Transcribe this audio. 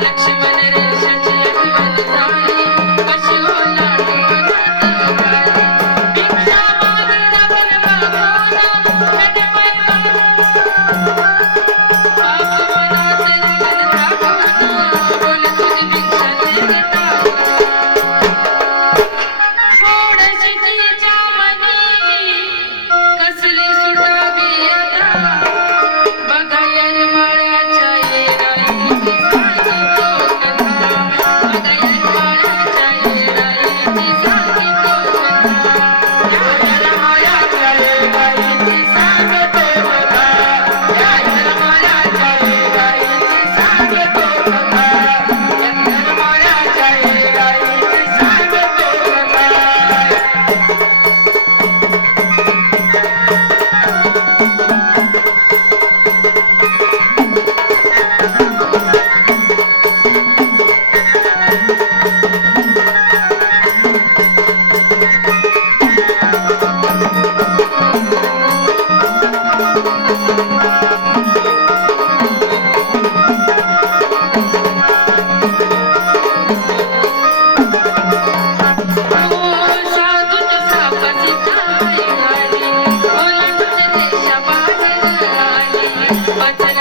Lakshmana I